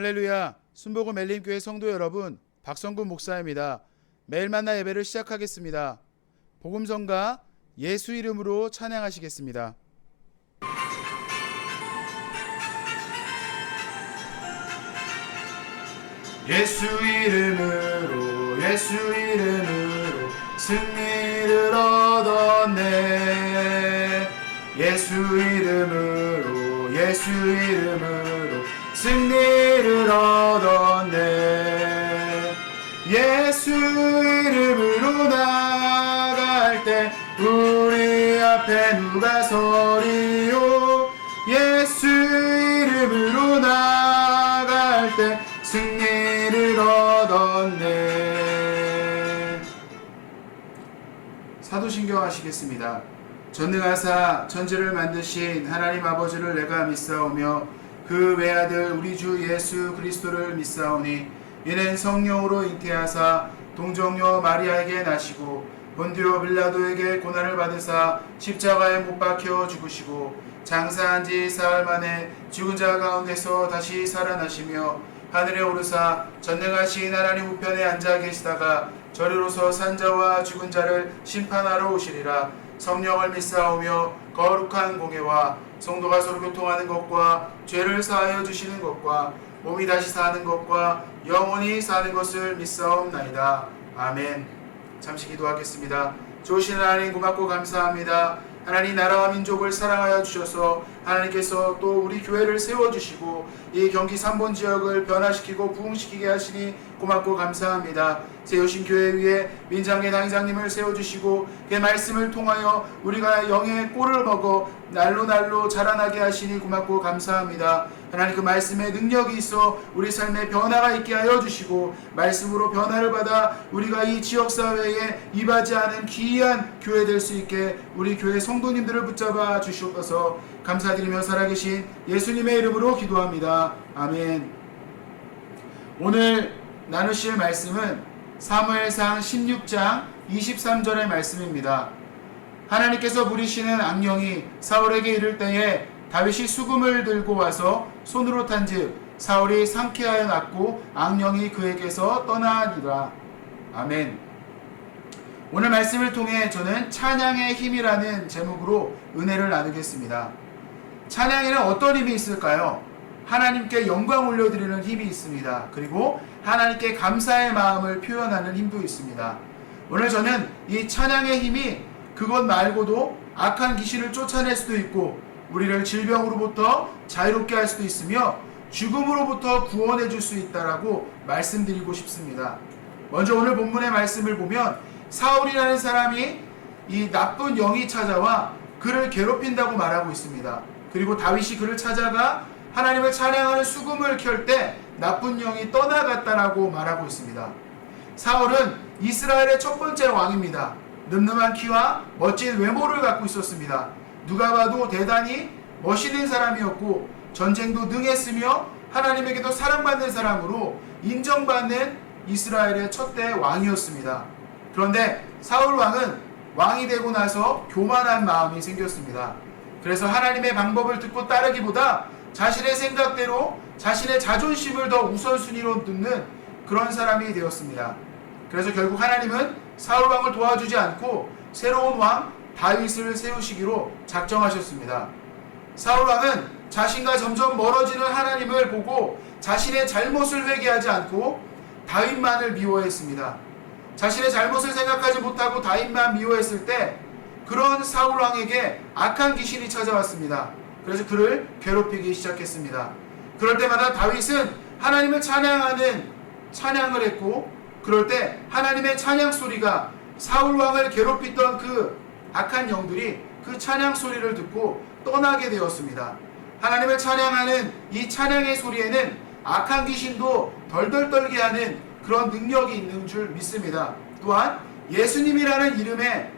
할렐루야, 순복음 멜림교회 성도 여러분, 박성군 목사입니다. 매일 만나 예배를 시작하겠습니다. 복음성가 예수 이름으로 찬양하시겠습니다. 예수 이름으로 예수 이름으로 승리를 얻었네. 예수 이름으로 예수 이름으로 승리를 얻었네. 예수 이름으로 나아갈 때 우리 앞에 누가 서리요. 예수 이름으로 나아갈 때 승리를 얻었네. 사도신경 하시겠습니다. 전능하사 천지를 만드신 하나님 아버지를 내가 믿사오며 그 외아들 우리 주 예수 그리스도를 믿사오니 이는 성령으로 잉태하사 동정녀 마리아에게 나시고 본디오 빌라도에게 고난을 받으사 십자가에 못 박혀 죽으시고 장사한 지 사흘 만에 죽은 자 가운데서 다시 살아나시며 하늘에 오르사 전능하신 하나님 우편에 앉아 계시다가 저리로서 산자와 죽은 자를 심판하러 오시리라. 성령을 믿사오며 거룩한 공예와 성도가 서로 교통하는 것과 죄를 사하여 주시는 것과 몸이 다시 사는 것과 영원히 사는 것을 믿사옵나이다. 아멘. 잠시 기도하겠습니다. 좋으신 하나님 고맙고 감사합니다. 하나님 나라와 민족을 사랑하여 주셔서 하나님께서 또 우리 교회를 세워주시고 이 경기 3번 지역을 변화시키고 부흥시키게 하시니 고맙고 감사합니다. 세우신 교회 위에 민장계 당장님을 세워주시고 그 말씀을 통하여 우리가 영의 꼴을 먹어 날로 자라나게 하시니 고맙고 감사합니다. 하나님 그 말씀에 능력이 있어 우리 삶에 변화가 있게 하여 주시고 말씀으로 변화를 받아 우리가 이 지역사회에 이바지하는 귀한 교회 될 수 있게 우리 교회 성도님들을 붙잡아 주시옵소서. 감사드리며 살아계신 예수님의 이름으로 기도합니다. 아멘. 오늘 나누실 말씀은 사무엘상 16장 23절의 말씀입니다. 하나님께서 부리시는 악령이 사울에게 이를 때에 다윗이 수금을 들고 와서 손으로 탄즉 사울이 상쾌하여 낫고 악령이 그에게서 떠나니라. 아멘. 오늘 말씀을 통해 저는 찬양의 힘이라는 제목으로 은혜를 나누겠습니다. 찬양에는 어떤 힘이 있을까요? 하나님께 영광 올려드리는 힘이 있습니다. 그리고 하나님께 감사의 마음을 표현하는 힘도 있습니다. 오늘 저는 이 찬양의 힘이 그것 말고도 악한 귀신을 쫓아낼 수도 있고 우리를 질병으로부터 자유롭게 할 수도 있으며 죽음으로부터 구원해 줄 수 있다라고 말씀드리고 싶습니다. 먼저 오늘 본문의 말씀을 보면 사울이라는 사람이 이 나쁜 영이 찾아와 그를 괴롭힌다고 말하고 있습니다. 그리고 다윗이 그를 찾아가 하나님을 찬양하는 수금을 켤 때 나쁜 영이 떠나갔다라고 말하고 있습니다. 사울은 이스라엘의 첫 번째 왕입니다. 늠름한 키와 멋진 외모를 갖고 있었습니다. 누가 봐도 대단히 멋있는 사람이었고 전쟁도 능했으며 하나님에게도 사랑받는 사람으로 인정받는 이스라엘의 첫대 왕이었습니다. 그런데 사울 왕은 왕이 되고 나서 교만한 마음이 생겼습니다. 그래서 하나님의 방법을 듣고 따르기보다 자신의 생각대로 자신의 자존심을 더 우선순위로 두는 그런 사람이 되었습니다. 그래서 결국 하나님은 사울 왕을 도와주지 않고 새로운 왕 다윗을 세우시기로 작정하셨습니다. 사울 왕은 자신과 점점 멀어지는 하나님을 보고 자신의 잘못을 회개하지 않고 다윗만을 미워했습니다. 자신의 잘못을 생각하지 못하고 다윗만 미워했을 때 그런 사울 왕에게 악한 귀신이 찾아왔습니다. 그래서 그를 괴롭히기 시작했습니다. 그럴 때마다 다윗은 하나님을 찬양하는 찬양을 했고 그럴 때 하나님의 찬양 소리가 사울 왕을 괴롭히던 그 악한 영들이 그 찬양 소리를 듣고 떠나게 되었습니다. 하나님을 찬양하는 이 찬양의 소리에는 악한 귀신도 덜덜 떨게 하는 그런 능력이 있는 줄 믿습니다. 또한 예수님이라는 이름에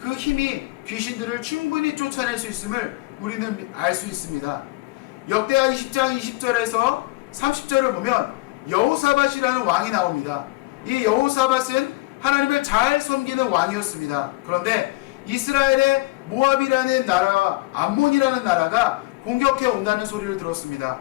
그 힘이 귀신들을 충분히 쫓아낼 수 있음을 우리는 알 수 있습니다. 역대하 20장 20절에서 30절을 보면 여호사밧이라는 왕이 나옵니다. 이 여호사밧은 하나님을 잘 섬기는 왕이었습니다. 그런데 이스라엘의 모압이라는 나라와 암몬이라는 나라가 공격해 온다는 소리를 들었습니다.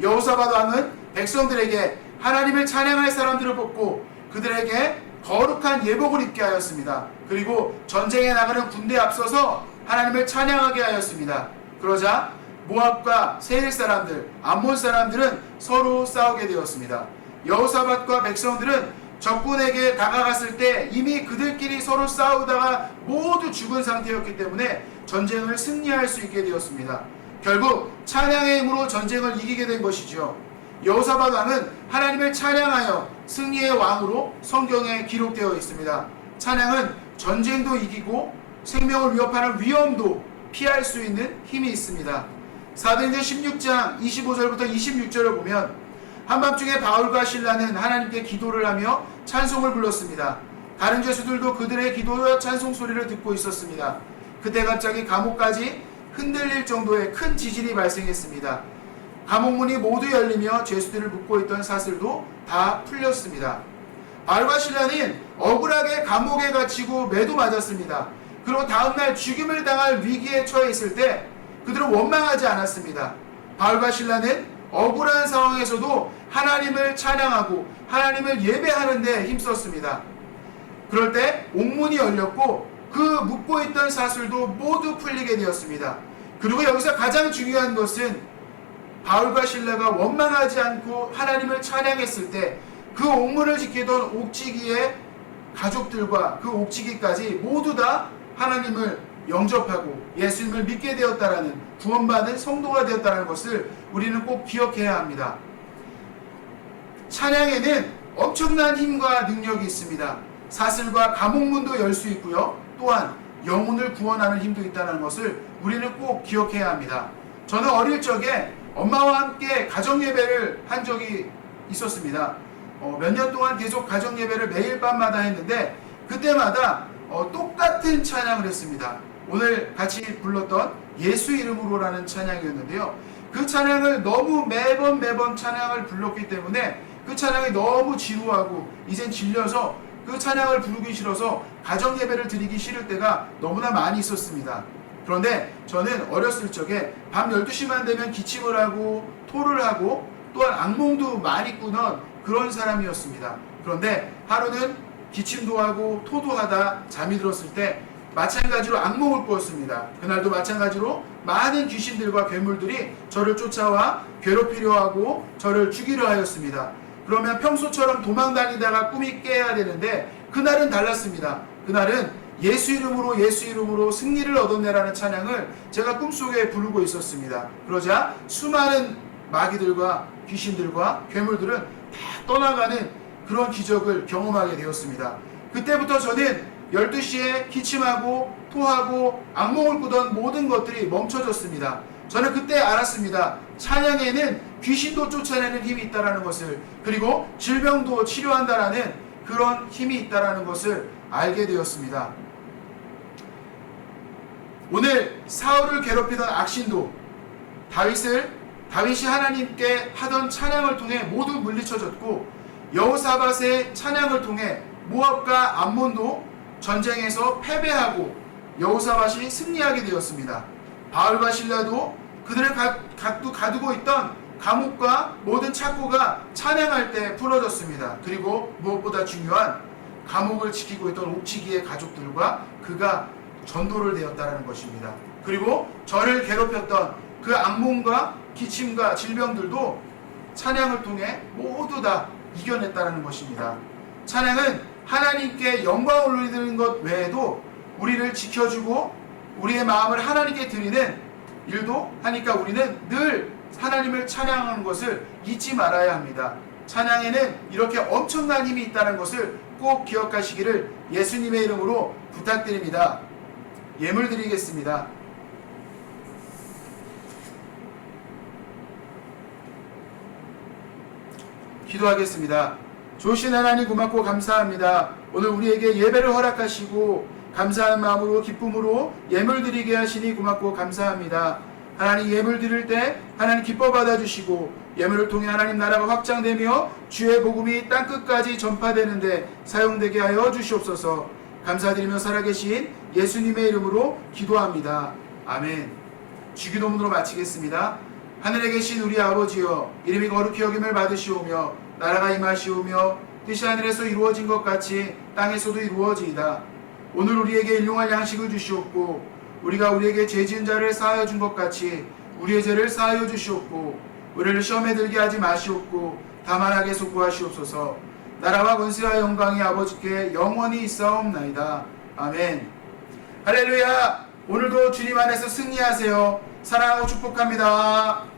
여호사밧 왕은 백성들에게 하나님을 찬양할 사람들을 뽑고 그들에게 거룩한 예복을 입게 하였습니다. 그리고 전쟁에 나가는 군대에 앞서서 하나님을 찬양하게 하였습니다. 그러자 모압과 세일 사람들, 암몬 사람들은 서로 싸우게 되었습니다. 여호사밧과 백성들은 적군에게 다가갔을 때 이미 그들끼리 서로 싸우다가 모두 죽은 상태였기 때문에 전쟁을 승리할 수 있게 되었습니다. 결국 찬양의 힘으로 전쟁을 이기게 된 것이죠. 여호사밧 왕은 하나님을 찬양하여 승리의 왕으로 성경에 기록되어 있습니다. 찬양은 전쟁도 이기고 생명을 위협하는 위험도 피할 수 있는 힘이 있습니다. 사도행전 16장 25절부터 26절을 보면 한밤중에 바울과 실라는 하나님께 기도를 하며 찬송을 불렀습니다. 다른 죄수들도 그들의 기도와 찬송 소리를 듣고 있었습니다. 그때 갑자기 감옥까지 흔들릴 정도의 큰 지진이 발생했습니다. 감옥문이 모두 열리며 죄수들을 묶고 있던 사슬도 다 풀렸습니다. 바울과 실라는 억울하게 감옥에 갇히고 매도 맞았습니다. 그리고 다음날 죽임을 당할 위기에 처해 있을 때 그들은 원망하지 않았습니다. 바울과 실라는 억울한 상황에서도 하나님을 찬양하고 하나님을 예배하는 데 힘썼습니다. 그럴 때 옥문이 열렸고 그 묶고 있던 사슬도 모두 풀리게 되었습니다. 그리고 여기서 가장 중요한 것은 바울과 실라가 원망하지 않고 하나님을 찬양했을 때 그 옥문을 지키던 옥지기의 가족들과 그 옥지기까지 모두 다 하나님을 영접하고 예수님을 믿게 되었다라는, 구원받은 성도가 되었다는 것을 우리는 꼭 기억해야 합니다. 찬양에는 엄청난 힘과 능력이 있습니다. 사슬과 감옥문도 열 수 있고요. 또한 영혼을 구원하는 힘도 있다는 것을 우리는 꼭 기억해야 합니다. 저는 어릴 적에 엄마와 함께 가정예배를 한 적이 있었습니다. 몇 년 동안 계속 가정예배를 매일 밤마다 했는데 그때마다 똑같은 찬양을 했습니다. 오늘 같이 불렀던 예수 이름으로라는 찬양이었는데요. 그 찬양을 너무 매번 찬양을 불렀기 때문에 그 찬양이 너무 지루하고 이젠 질려서 그 찬양을 부르기 싫어서 가정예배를 드리기 싫을 때가 너무나 많이 있었습니다. 그런데 저는 어렸을 적에 밤 12시만 되면 기침을 하고 토를 하고 또한 악몽도 많이 꾸는 그런 사람이었습니다. 그런데 하루는 기침도 하고 토도 하다 잠이 들었을 때 마찬가지로 악몽을 꾸었습니다. 그날도 마찬가지로 많은 귀신들과 괴물들이 저를 쫓아와 괴롭히려 하고 저를 죽이려 하였습니다. 그러면 평소처럼 도망다니다가 꿈이 깨야 되는데 그날은 달랐습니다. 그날은 예수 이름으로 승리를 얻어내라는 찬양을 제가 꿈속에 부르고 있었습니다. 그러자 수많은 마귀들과 귀신들과 괴물들은 다 떠나가는 그런 기적을 경험하게 되었습니다. 그때부터 저는 12시에 기침하고 토하고 악몽을 꾸던 모든 것들이 멈춰졌습니다. 저는 그때 알았습니다. 찬양에는 귀신도 쫓아내는 힘이 있다는 것을, 그리고 질병도 치료한다라는 그런 힘이 있다는 것을 알게 되었습니다. 오늘 사울을 괴롭히던 악신도 다윗이 하나님께 하던 찬양을 통해 모두 물리쳐졌고, 여호사밧의 찬양을 통해 모압과 암몬도 전쟁에서 패배하고 여호사밧이 승리하게 되었습니다. 바울과 실라도 그들을 가두고 있던 감옥과 모든 착고가 찬양할 때 풀어졌습니다. 그리고 무엇보다 중요한 감옥을 지키고 있던 옥지기의 가족들과 그가 전도를 되었다는 것입니다. 그리고 저를 괴롭혔던 그 악몽과 기침과 질병들도 찬양을 통해 모두 다 이겨냈다는 것입니다. 찬양은 하나님께 영광을 올리는 것 외에도 우리를 지켜주고 우리의 마음을 하나님께 드리는 일도 하니까 우리는 늘 하나님을 찬양하는 것을 잊지 말아야 합니다. 찬양에는 이렇게 엄청난 힘이 있다는 것을 꼭 기억하시기를 예수님의 이름으로 부탁드립니다. 예물 드리겠습니다. 기도하겠습니다. 좋으신 하나님 고맙고 감사합니다. 오늘 우리에게 예배를 허락하시고 감사하는 마음으로 기쁨으로 예물 드리게 하시니 고맙고 감사합니다. 하나님 예물 드릴 때 하나님 기뻐 받아주시고 예물을 통해 하나님 나라가 확장되며 주의 복음이 땅끝까지 전파되는데 사용되게 하여 주시옵소서. 감사드리며 살아계신 예수님의 이름으로 기도합니다. 아멘. 주기도문으로 마치겠습니다. 하늘에 계신 우리 아버지여, 이름이 거룩히 여김을 받으시오며 나라가 임하시오며 뜻이 하늘에서 이루어진 것 같이 땅에서도 이루어지이다. 오늘 우리에게 일용할 양식을 주시옵고 우리가 우리에게 죄 지은 자를 사하여 준 것 같이 우리의 죄를 사하여 주시옵고 우리를 시험에 들게 하지 마시옵고 다만 악에서 구하시옵소서. 나라와 권세와 영광이 아버지께 영원히 있사옵나이다. 아멘. 할렐루야. 오늘도 주님 안에서 승리하세요. 사랑하고 축복합니다.